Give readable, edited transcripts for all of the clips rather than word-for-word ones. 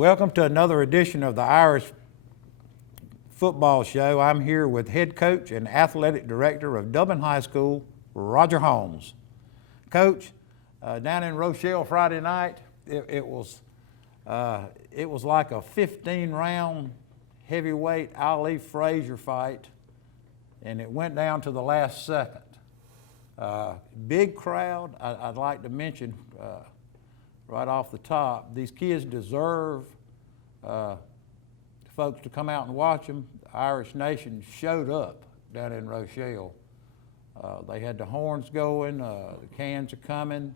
Welcome to another edition of the Irish Football Show. I'm here with head coach and athletic director of Dublin High School, Roger Holmes. Coach, down in Rochelle Friday night, it was like a 15-round heavyweight Ali Frazier fight, and it went down to the last second. Big crowd. I'd like to mention right off the top, these kids deserve folks to come out and watch them. The Irish Nation showed up down in Rochelle. They had the horns going, the cans are coming.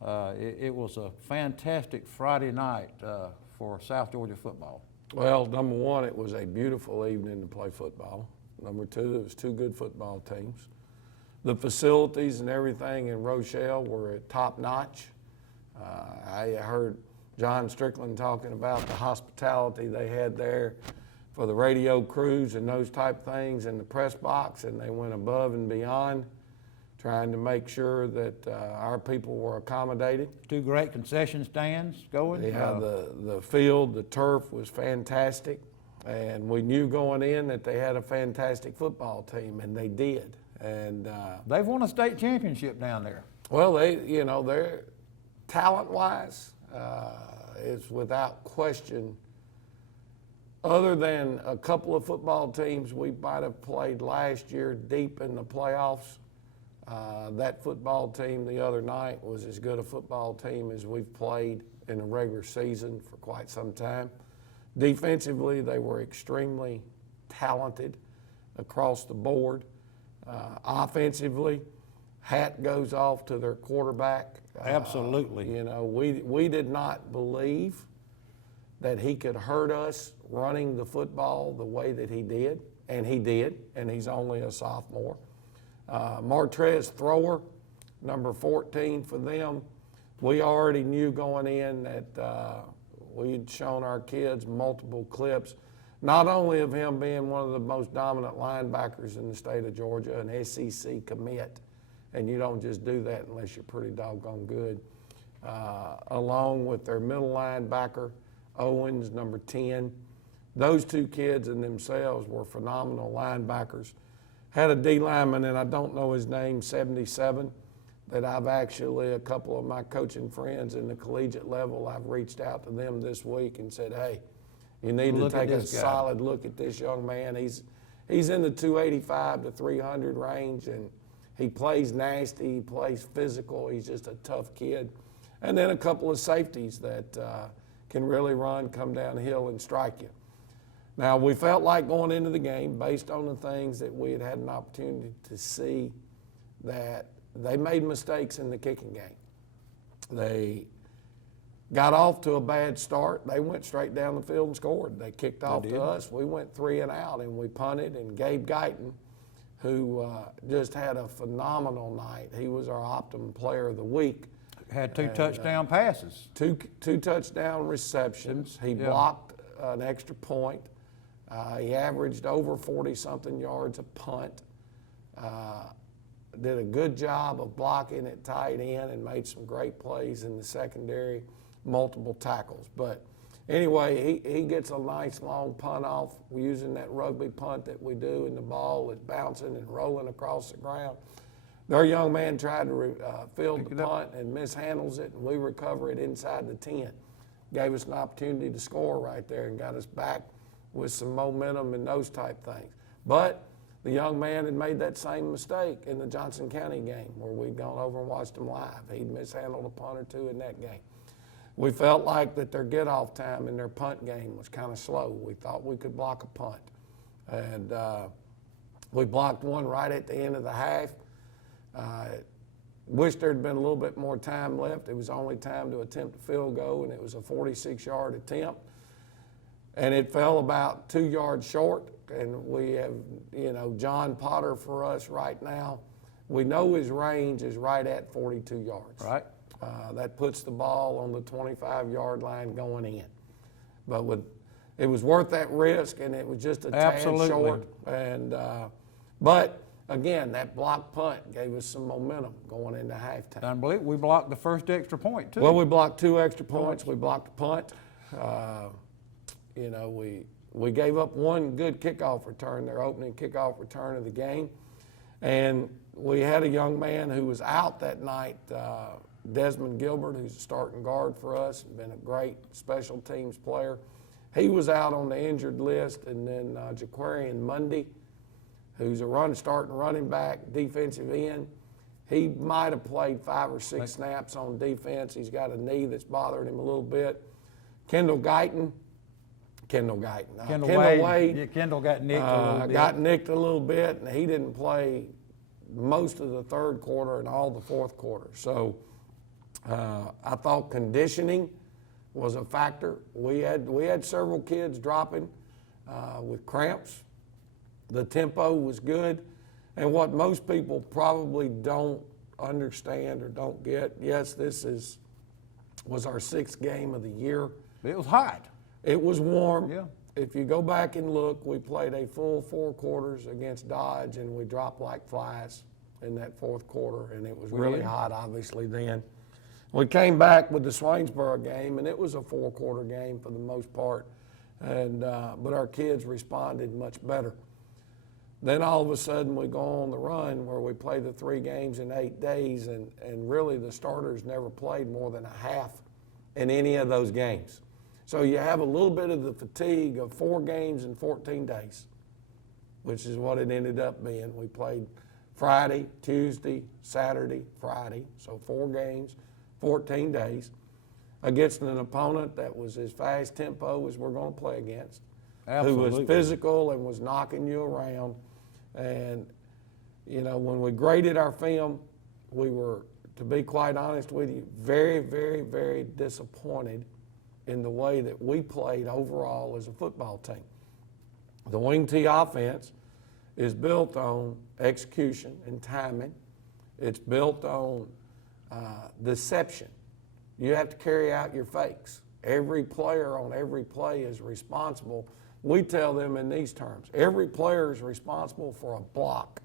It was a fantastic Friday night for South Georgia football. Well, number one, it was a beautiful evening to play football. Number two, it was two good football teams. The facilities and everything in Rochelle were top notch. I heard John Strickland talking about the hospitality they had there for the radio crews and those type things in the press box, and they went above and beyond trying to make sure that our people were accommodated. Two great concession stands going. Yeah, the field, the turf was fantastic, and we knew going in that they had a fantastic football team, and they did. And they've won a state championship down there. Well, they're talent-wise, is without question. Other than a couple of football teams we might have played last year deep in the playoffs, that football team the other night was as good a football team as we've played in the regular season for quite some time. Defensively, they were extremely talented across the board. Offensively, hat goes off to their quarterback. Absolutely. We did not believe that he could hurt us running the football the way that he did, and he's only a sophomore. Martrez Thrower, number 14 for them. We already knew going in that we'd shown our kids multiple clips, not only of him being one of the most dominant linebackers in the state of Georgia, an SEC commit, and you don't just do that unless you're pretty doggone good, along with their middle linebacker, Owens, number 10. Those two kids in themselves were phenomenal linebackers. Had a D lineman, and I don't know his name, 77, that I've actually, a couple of my coaching friends in the collegiate level, I've reached out to them this week and said, hey, you need to take a solid look at this young man. He's in the 285 to 300 range, and he plays nasty, he plays physical, he's just a tough kid. And then a couple of safeties that can really run, come downhill, and strike you. Now, we felt like going into the game, based on the things that we had had an opportunity to see, that they made mistakes in the kicking game. They got off to a bad start. They went straight down the field and scored. They kicked off to us. We went 3 and out, and we punted, and Gabe Guyton, who just had a phenomenal night. He was our optimum player of the week. Had two touchdown passes. Two touchdown receptions. He blocked an extra point. He averaged over 40-something yards a punt. Did a good job of blocking at tight end and made some great plays in the secondary, multiple tackles. But anyway, he gets a nice long punt off using that rugby punt that we do, and the ball is bouncing and rolling across the ground. Their young man tried to field the punt and mishandles it, and we recover it inside the 10. Gave us an opportunity to score right there and got us back with some momentum and those type things. But the young man had made that same mistake in the Johnson County game where we'd gone over and watched him live. He'd mishandled a punt or two in that game. We felt like that their get-off time in their punt game was kind of slow. We thought we could block a punt. And we blocked one right at the end of the half. Wish there had been a little bit more time left. It was only time to attempt a field goal, and it was a 46-yard attempt. And it fell about 2 yards short, and we have, John Potter for us right now. We know his range is right at 42 yards. Right. That puts the ball on the 25-yard line going in. But it was worth that risk, and it was just a tad short. And but again, that block punt gave us some momentum going into halftime. Unbelievable. We blocked the first extra point, too. Well, we blocked 2 extra points. We blocked a punt. You know, we gave up one good kickoff return, their opening kickoff return of the game. And we had a young man who was out that night, Desmond Gilbert, who's a starting guard for us, been a great special teams player. He was out on the injured list, and then Jaquarian Mundy, who's a starting running back, defensive end. He might have played 5 or 6 snaps on defense. He's got a knee that's bothering him a little bit. Kendall Wade. Kendall Wade. Yeah, Kendall got nicked a little bit. Got nicked a little bit, and he didn't play most of the third quarter and all the fourth quarter. So I thought conditioning was a factor. We had several kids dropping with cramps. The tempo was good. And what most people probably don't understand or don't get, yes, was our 6th game of the year. It was hot. It was warm. Yeah. If you go back and look, we played a full 4 quarters against Dodge, and we dropped like flies in that 4th quarter, and it was really hot, obviously, then. We came back with the Swainsboro game, and it was a 4-quarter game for the most part, and but our kids responded much better. Then all of a sudden we go on the run where we play the 3 games in 8 days, and really the starters never played more than a half in any of those games. So you have a little bit of the fatigue of 4 games in 14 days, which is what it ended up being. We played Friday, Tuesday, Saturday, Friday, so 4 games, 14 days, against an opponent that was as fast tempo as we're going to play against. Absolutely. Who was physical and was knocking you around. And, you know, when we graded our film, we were, to be quite honest with you, very, very, very disappointed in the way that we played overall as a football team. The wing T offense is built on execution and timing. It's built on deception. You have to carry out your fakes. Every player on every play is responsible. We tell them in these terms, every player is responsible for a block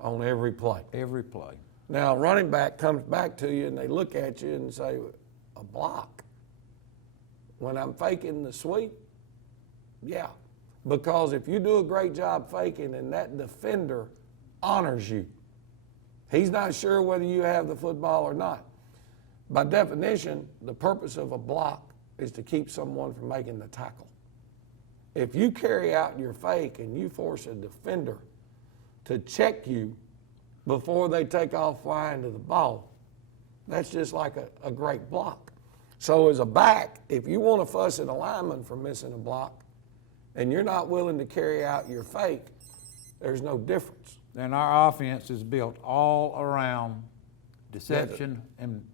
on every play. Every play. Now, running back comes back to you and they look at you and say, a block? When I'm faking the sweep? Yeah. Because if you do a great job faking and that defender honors you, he's not sure whether you have the football or not. By definition, the purpose of a block is to keep someone from making the tackle. If you carry out your fake and you force a defender to check you before they take off flying to the ball, that's just like a great block. So as a back, if you want to fuss at a lineman for missing a block and you're not willing to carry out your fake, there's no difference. And our offense is built all around deception and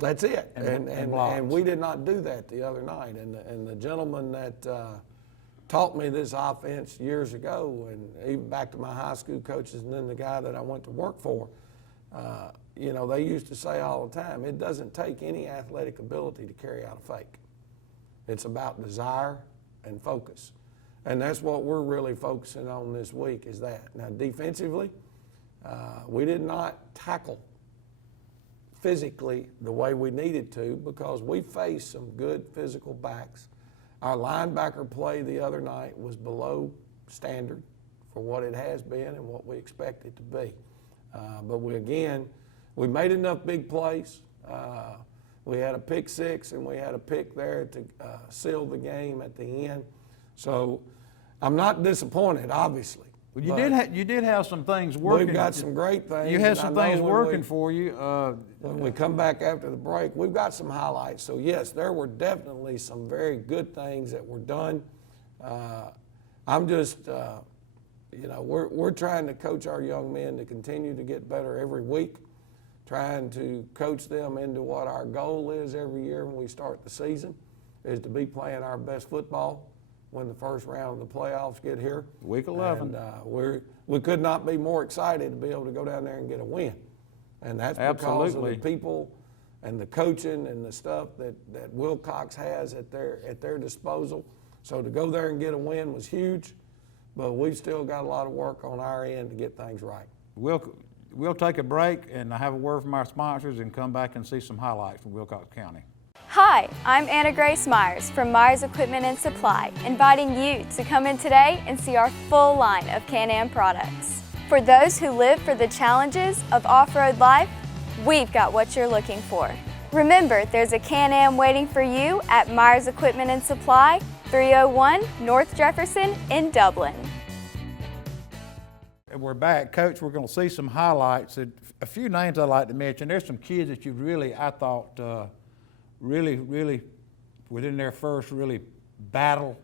that's it. blocks. And we did not do that the other night. And the gentleman that taught me this offense years ago, and even back to my high school coaches and then the guy that I went to work for, you know, they used to say all the time, it doesn't take any athletic ability to carry out a fake. It's about desire and focus. And that's what we're really focusing on this week is that. Now, defensively, we did not tackle physically the way we needed to because we faced some good physical backs. Our linebacker play the other night was below standard for what it has been and what we expect it to be. But we made enough big plays. We had a pick 6 and we had a pick there to seal the game at the end. So I'm not disappointed, obviously. Well, you did have some things working. We've got some great things. You had some things working for you. When we come back after the break, we've got some highlights. So yes, there were definitely some very good things that were done. I'm just, you know, we're trying to coach our young men to continue to get better every week, trying to coach them into what our goal is every year when we start the season, is to be playing our best football when the first round of the playoffs get here. Week 11. And we could not be more excited to be able to go down there and get a win. And that's because of the people and the coaching and the stuff that Wilcox has at their disposal. So to go there and get a win was huge, but we've still got a lot of work on our end to get things right. We'll take a break and have a word from our sponsors and come back and see some highlights from Wilcox County. Hi, I'm Anna Grace Myers from Myers Equipment and Supply, inviting you to come in today and see our full line of Can-Am products. For those who live for the challenges of off-road life, we've got what you're looking for. Remember, there's a Can-Am waiting for you at Myers Equipment and Supply, 301 North Jefferson in Dublin. And we're back. Coach, we're going to see some highlights. A few names I'd like to mention. There's some kids that you really, I thought, really, within their first really battle,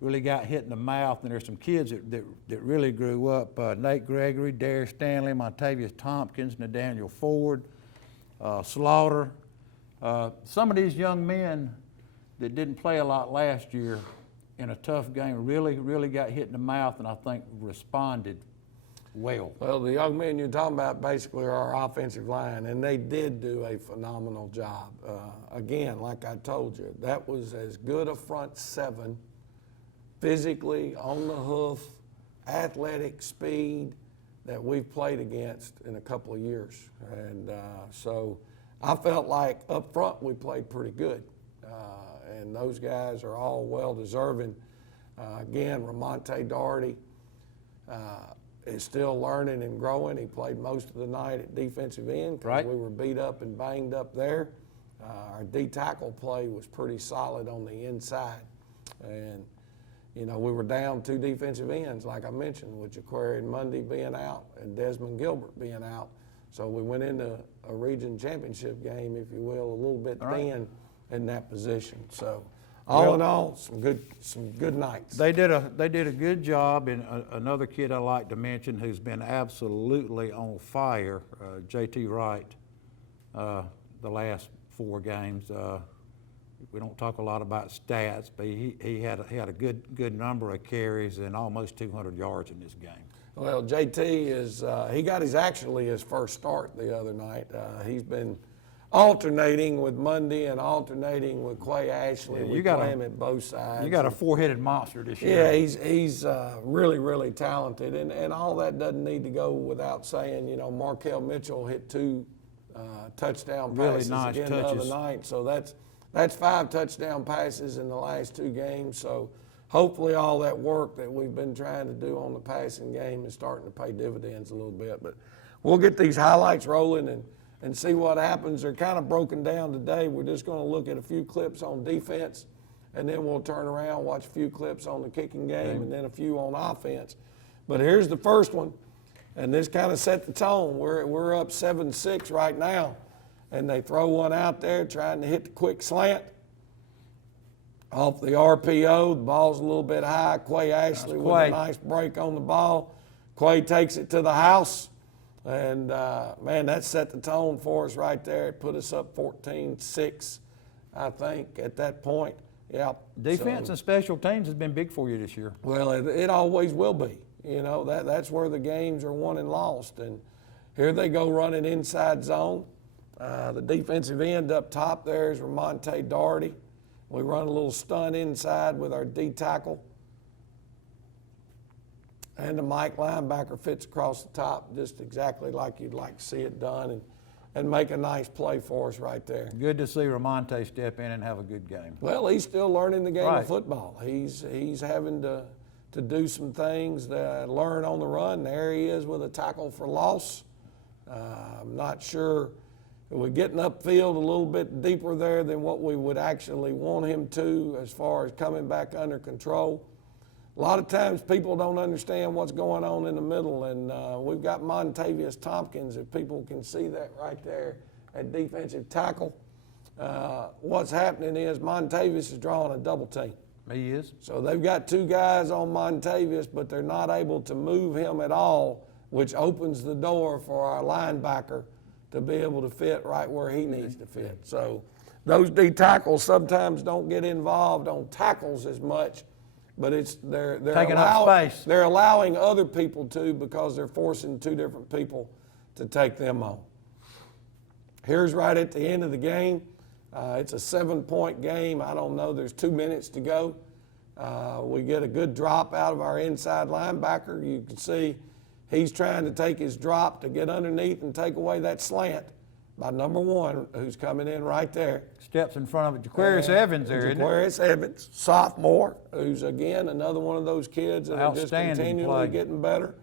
really got hit in the mouth. And there's some kids that really grew up. Nate Gregory, Darius Stanley, Montavious Tompkins, Nathaniel Ford, Slaughter. Some of these young men that didn't play a lot last year in a tough game really got hit in the mouth, and I think responded well. Well, the young men you're talking about basically are our offensive line, and they did do a phenomenal job. Again, like I told you, that was as good a front seven, physically, on the hoof, athletic speed, that we've played against in a couple of years. And so I felt like up front we played pretty good. And those guys are all well-deserving. Again, Ramonte Doherty is still learning and growing. He played most of the night at defensive end because we were beat up and banged up there. Our D-tackle play was pretty solid on the inside. And, you know, we were down 2 defensive ends, like I mentioned, with Jaquarian Mundy being out and Desmond Gilbert being out. So we went into a region championship game, if you will, a little bit thin in that position. So all in all, some good nights. They did a good job. And another kid I like to mention who's been absolutely on fire, J.T. Wright, the last 4 games. We don't talk a lot about stats, but he had a good number of carries and almost 200 yards in this game. Well, JT he got his first start the other night. He's been alternating with Mundy and alternating with Quay Ashley. We play him at both sides. You got a 4-headed monster this year. Yeah, he's really talented, and all that doesn't need to go without saying. You know, Markel Mitchell hit 2 touchdown passes nice again touches the other night, so that's 5 touchdown passes in the last 2 games. So hopefully all that work that we've been trying to do on the passing game is starting to pay dividends a little bit. But we'll get these highlights rolling and see what happens. They're kind of broken down today. We're just going to look at a few clips on defense, and then we'll turn around, watch a few clips on the kicking game, and then a few on offense. But here's the first one, and this kind of set the tone. We're up 7-6 right now, and they throw one out there trying to hit the quick slant. Off the RPO, the ball's a little bit high. Quay Ashley with a nice break on the ball. Quay takes it to the house. And, man, that set the tone for us right there. It put us up 14-6, I think, at that point. Yeah. Defense and special teams has been big for you this year. Well, it always will be. You know, that's where the games are won and lost. And here they go running inside zone. The defensive end up top there is Ramonte Doherty. We run a little stunt inside with our D-tackle. And the Mike linebacker fits across the top just exactly like you'd like to see it done and make a nice play for us right there. Good to see Ramonte step in and have a good game. Well, he's still learning the game of football. He's having to do some things that learn on the run. There he is with a tackle for loss. I'm not sure. We're getting upfield a little bit deeper there than what we would actually want him to as far as coming back under control. A lot of times people don't understand what's going on in the middle, and we've got Montavious Tompkins, if people can see that right there at defensive tackle. What's happening is Montavious is drawing a double team. He is. So they've got 2 guys on Montavious, but they're not able to move him at all, which opens the door for our linebacker to be able to fit right where he needs to fit. So those D tackles sometimes don't get involved on tackles as much, but they're taking up space. They're allowing other people to because they're forcing 2 different people to take them on. Here's right at the end of the game. It's a 7-point game. I don't know. There's 2 minutes to go. We get a good drop out of our inside linebacker. You can see he's trying to take his drop to get underneath and take away that slant. by number 1, who's coming in right there. Steps in front of it. Jaquarius Evans there, isn't it? Jaquarius Evans, sophomore, who's again another one of those kids that are just Outstanding continually play. getting better.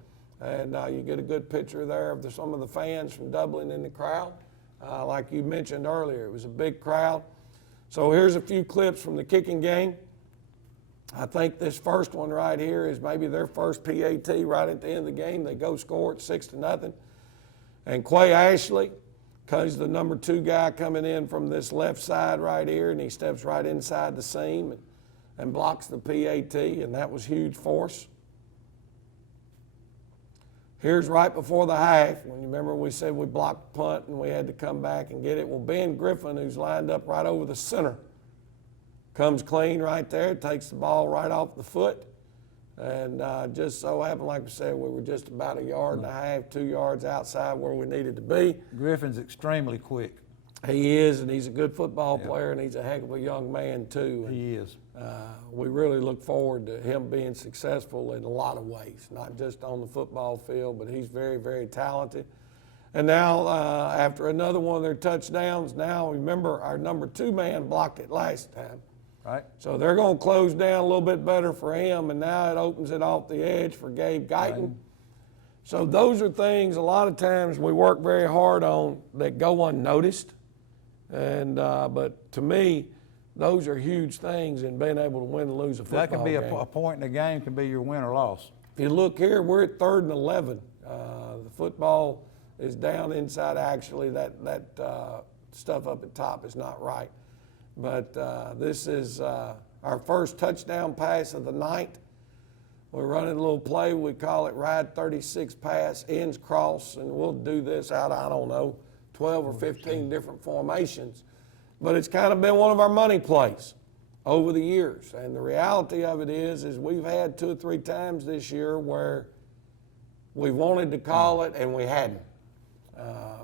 And you get a good picture there of some of the fans from Dublin in the crowd. Like you mentioned earlier, it was a big crowd. So here's a few clips from the kicking game. I think this first one right here is maybe their first PAT right at the end of the game. They go score it 6-0. And Quay Ashley, because the number 2 guy coming in from this left side right here, and he steps right inside the seam and blocks the PAT, and that was huge for us. Here's right before the half, when you remember we said we blocked punt and we had to come back and get it. Well, Ben Griffin, who's lined up right over the center, comes clean right there, takes the ball right off the foot. And just so happened, like I said, we were just about 1.5 yards, 2 yards outside where we needed to be. Griffin's extremely quick. He is, and he's a good football player, and he's a heck of a young man, too. And, He is. we really look forward to him being successful in a lot of ways, not just on the football field, but he's very, very talented. And now, after another one of their touchdowns, now remember our number 2 man blocked it last time. Right. So they're going to close down a little bit better for him, and now it opens it off the edge for Gabe Guyton. Right. So those are things a lot of times we work very hard on that go unnoticed. And but to me, those are huge things in being able to win and lose a football That can be game. a point in the game, can be your win or loss. If you look here, we're at 3rd and 11. The football is down inside. Actually, that stuff up at top is not right. But this is our first touchdown pass of the night. We're running a little play. We call it Ride 36 pass, ends cross, and we'll do this out, I don't know, 12 or 15 different formations. But it's kind of been one of our money plays over the years. And the reality of it is we've had 2 or 3 times this year where we wanted to call it and we hadn't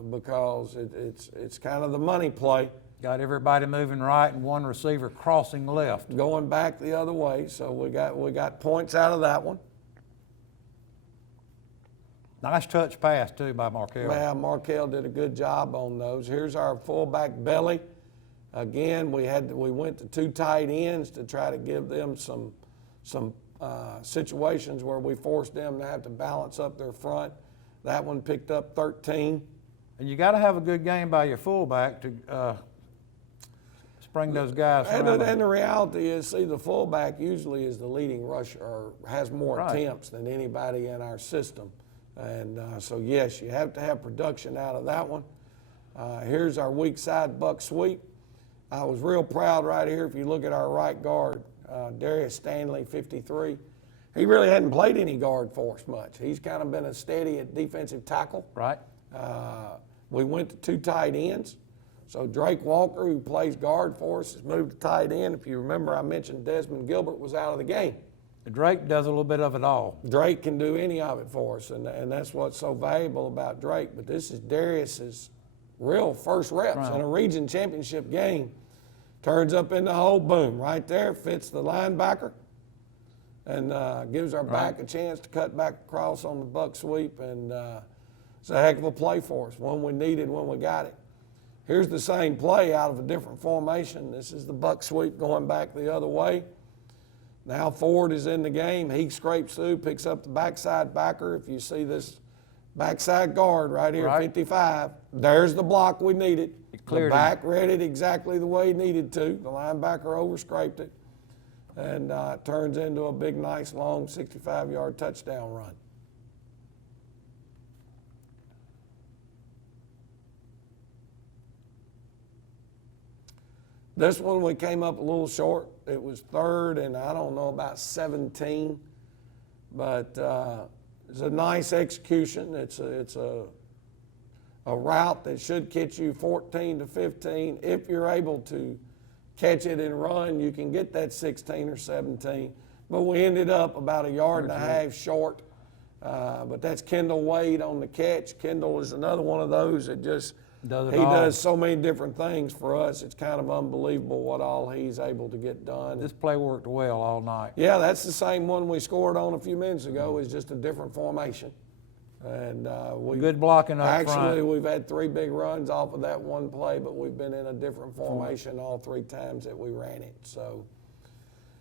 because it's kind of the money play. Got everybody moving right and one receiver crossing left. Going back the other way, so we got points out of that one. Nice touch pass, too, by Markel. Yeah, Markel did a good job on those. Here's our fullback belly. Again, we went to 2 tight ends to try to give them some situations where we forced them to have to balance up their front. That one picked up 13. And you got to have a good game by your fullback to spring those guys And around. the reality is, see, the fullback usually is the leading rusher or has more attempts than anybody in our system. And so, yes, you have to have production out of that one. Here's our weak side buck sweep. I was real proud right here. If you look at our right guard, Darius Stanley, 53. He really hadn't played any guard for us much. He's kind of been a steady at defensive tackle. Right. We went to 2 tight ends. So Drake Walker, who plays guard for us, has moved to tight end. If you remember, I mentioned Desmond Gilbert was out of the game. Drake does a little bit of it all. Drake can do any of it for us, and that's what's so valuable about Drake. But this is Darius's real first reps in a region championship game. Turns up in the hole, boom, right there, fits the linebacker, and gives our back a chance to cut back across on the buck sweep, and it's a heck of a play for us, one we needed when we got it. Here's the same play out of a different formation. This is the buck sweep going back the other way. Now Ford is in the game. He scrapes through, picks up the backside backer. If you see this backside guard right here, 55, there's the block we needed. The back read it exactly the way he needed to. The linebacker over-scraped it. And it turns into a big, nice, long 65-yard touchdown run. This one we came up a little short. It was 3rd and I don't know, about 17. But it's a nice execution. It's a route that should catch you 14 to 15. If you're able to catch it and run, you can get that 16 or 17. But we ended up about 1.5 yards short. But that's Kendall Wade on the catch. Kendall is another one of those that just does so many different things for us. It's kind of unbelievable what all he's able to get done. This play worked well all night. Yeah, that's the same one we scored on a few minutes ago. It's just a different formation. And Good blocking up actually, front. we've had 3 big runs off of that one play, but we've been in a different formation all 3 times that we ran it. So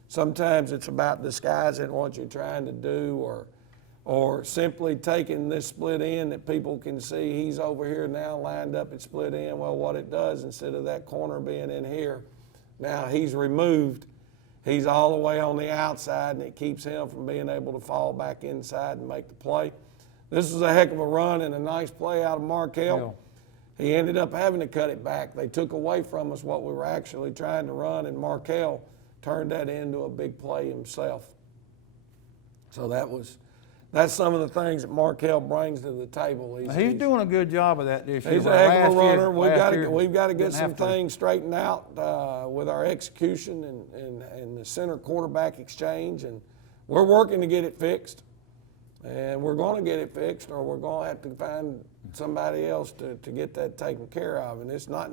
sometimes it's about disguising what you're trying to do, or simply taking this split end that people can see he's over here now lined up at split end. Well, what it does, instead of that corner being in here, now he's removed. He's all the way on the outside, and it keeps him from being able to fall back inside and make the play. This is a heck of a run and a nice play out of Markel. He ended up having to cut it back. They took away from us what we were actually trying to run, and Markel turned that into a big play himself. So that's some of the things that Markel brings to the table. He's doing a good job of that this year. He's a heck of a runner. Last We've got to get didn't some have to. things straightened out with our execution and the center quarterback exchange, and we're working to get it fixed. And we're going to get it fixed, or we're going to have to find somebody else to get that taken care of. And it's not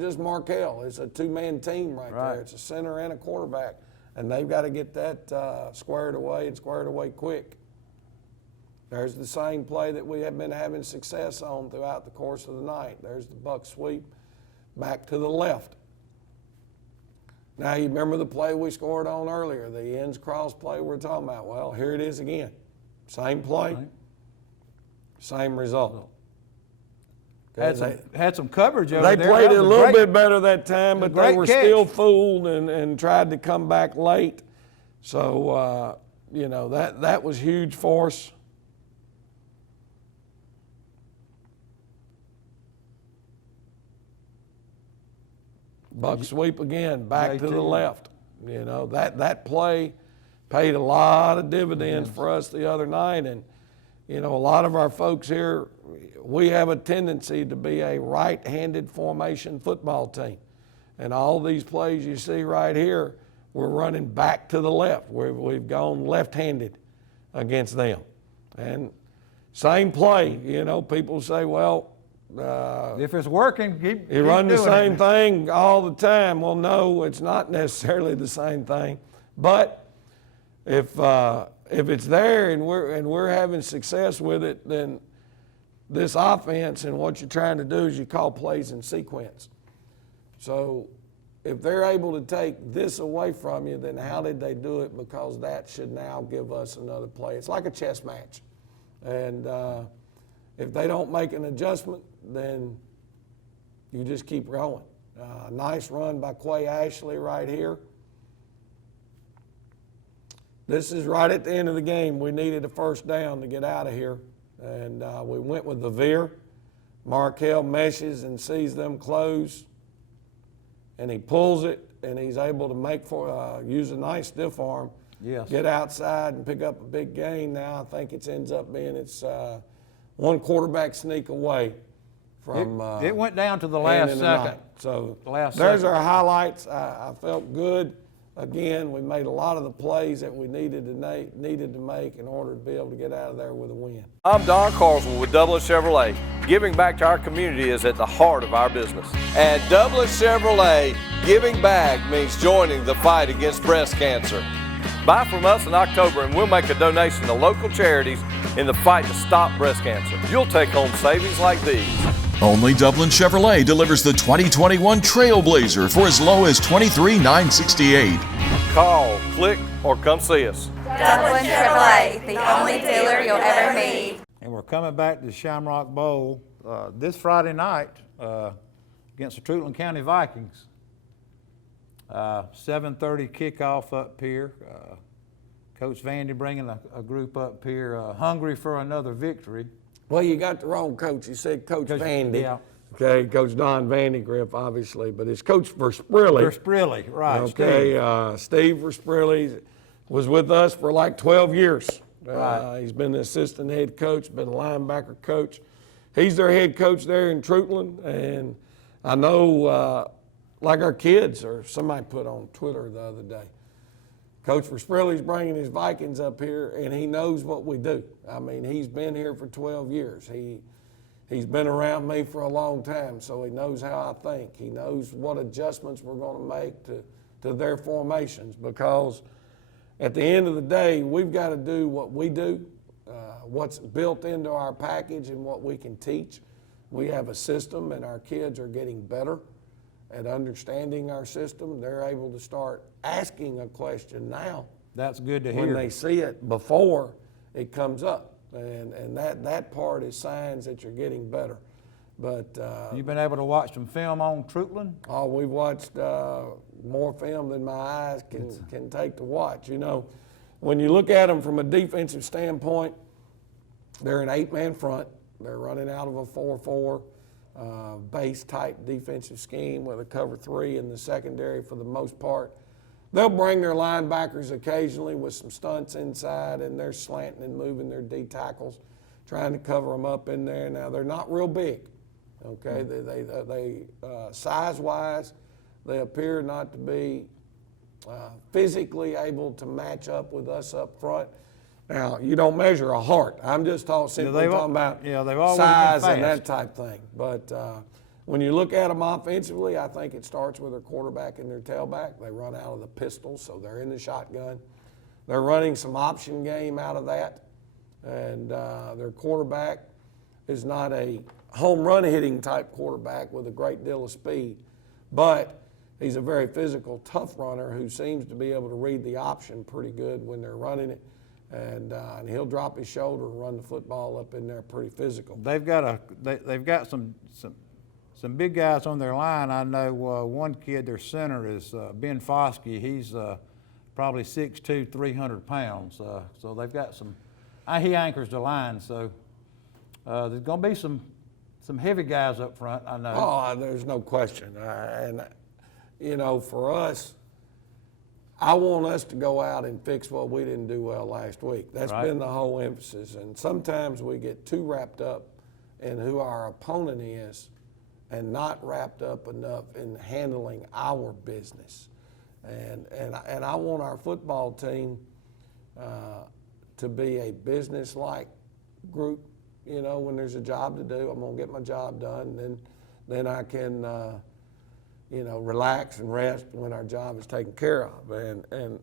just Markel. It's a 2-man team right there. It's a center and a quarterback, and they've got to get that squared away and squared away quick. There's the same play that we have been having success on throughout the course of the night. There's the buck sweep back to the left. Now, you remember the play we scored on earlier, the ends cross play we're talking about. Well, here it is again. Same play, same result. Had some coverage over They there. played That it a was little great. bit better that time, but they great were catch. still fooled and tried to come back late. So, that was huge for us. Buck sweep again, back to the left. That play paid a lot of dividends for us the other night. And, a lot of our folks here, we have a tendency to be a right-handed formation football team. And all these plays you see right here, we're running back to the left. We've gone left-handed against them. And same play, people say, well, if it's working, keep you run the doing same it. thing all the time. Well, no, it's not necessarily the same thing. But if it's there and we're having success with it, then this offense and what you're trying to do is you call plays in sequence. So if they're able to take this away from you, then how did they do it? Because that should now give us another play. It's like a chess match. And if they don't make an adjustment, then you just keep going. Nice run by Quay Ashley right here. This is right at the end of the game. We needed a first down to get out of here. And we went with the veer. Markel meshes and sees them close. And he pulls it, and he's able to use a nice stiff arm. Yes. Get outside and pick up a big gain. Now I think it ends up being one quarterback sneak away from. It went down to the last end of second. night. So Last there's second. our highlights. I felt good. Again, we made a lot of the plays that we needed to make in order to be able to get out of there with a win. I'm Don Carswell with Dublin Chevrolet. Giving back to our community is at the heart of our business. At Dublin Chevrolet, giving back means joining the fight against breast cancer. Buy from us in October and we'll make a donation to local charities in the fight to stop breast cancer. You'll take home savings like these. Only Dublin Chevrolet delivers the 2021 Trailblazer for as low as $23,968. Call, click, or come see us. Dublin Chevrolet, the only dealer you'll ever need. And we're coming back to the Shamrock Bowl this Friday night against the Truitland County Vikings. 7:30 kickoff up here. Coach Vandy bringing a group up here hungry for another victory. Well, you got the wrong coach. You said Coach Vandy. Yeah. Okay, Coach Don Vandegrift, obviously, but it's Coach Versprilly. Versprilly, right. Okay, Steve Versprilly was with us for like 12 years. Right. He's been the assistant head coach, been a linebacker coach. He's their head coach there in Truitland, and I know, like our kids, or somebody put on Twitter the other day, Coach Versprilly's bringing his Vikings up here, and he knows what we do. I mean, he's been here for 12 years. He's been around me for a long time, so he knows how I think. He knows what adjustments we're going to make to their formations, because at the end of the day, we've got to do what we do, what's built into our package and what we can teach. We have a system, and our kids are getting better at understanding our system. They're able to start asking a question now. That's good to When hear. they see it before it comes up. And that part is signs that you're getting better. But You've been able to watch some film on Trutland? oh, we've watched more film than my eyes can take to watch. You know, when you look at them from a defensive standpoint, they're an 8-man front. They're running out of a 4-4 base type defensive scheme with a cover 3 in the secondary for the most part. They'll bring their linebackers occasionally with some stunts inside, and they're slanting and moving their D tackles, trying to cover them up in there. Now, they're not real big, okay? They size-wise, they appear not to be physically able to match up with us up front. Now, you don't measure a heart. I'm just simply talking about they've always been size and fast. that type thing. But when you look at them offensively, I think it starts with their quarterback and their tailback. They run out of the pistol, so they're in the shotgun. They're running some option game out of that. And their quarterback is not a home run hitting type quarterback with a great deal of speed, but he's a very physical, tough runner who seems to be able to read the option pretty good when they're running it. And he'll drop his shoulder and run the football up in there pretty physical. They've got some big guys on their line. I know one kid, their center is Ben Foskey. He's probably 6'2", 300 pounds. So they've got some. He anchors the line. So there's going to be some heavy guys up front. I know. Oh, there's no question. And you know, for us, I want us to go out and fix what we didn't do well last week. That's Right. been the whole emphasis. And sometimes we get too wrapped up in who our opponent is and not wrapped up enough in handling our business. And I want our football team to be a business-like group. You know, when there's a job to do, I'm going to get my job done, and then I can you know, relax and rest when our job is taken care of. And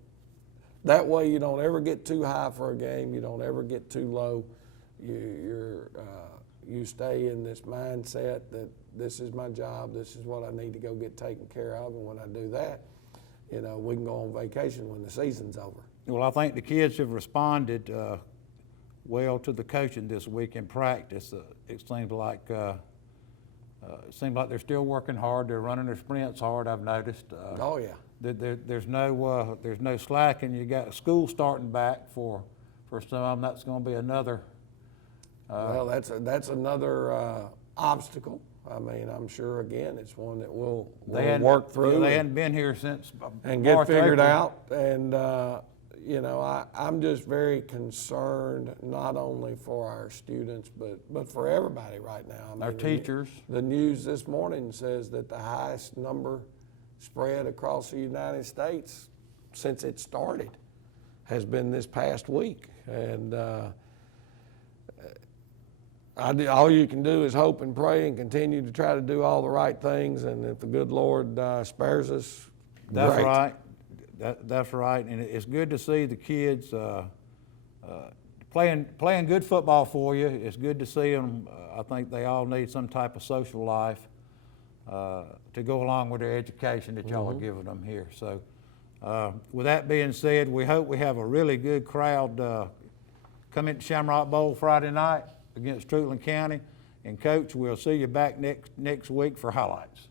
that way you don't ever get too high for a game. You don't ever get too low. You stay in this mindset that this is my job, this is what I need to go get taken care of. And when I do that, you know, we can go on vacation when the season's over. Well, I think the kids have responded well to the coaching this week in practice. It seems like they're still working hard. They're running their sprints hard, I've noticed. Oh, yeah. There's no slacking. You got school starting back for some of them. That's going to be another. Well, that's another obstacle. I mean, I'm sure, again, it's one that we'll work through. They hadn't been here since and get March, figured April. out. And, you know, I'm just very concerned not only for our students, but for everybody right now. I mean, Our teachers. The news this morning says that the highest number spread across the United States since it started has been this past week. And all you can do is hope and pray and continue to try to do all the right things. And if the good Lord spares us, That's great. right. That's right, and it's good to see the kids playing good football for you. It's good to see them. I think they all need some type of social life to go along with their education that y'all are giving them here. So, with that being said, we hope we have a really good crowd come into Shamrock Bowl Friday night against Trutland County. And Coach, we'll see you back next week for highlights.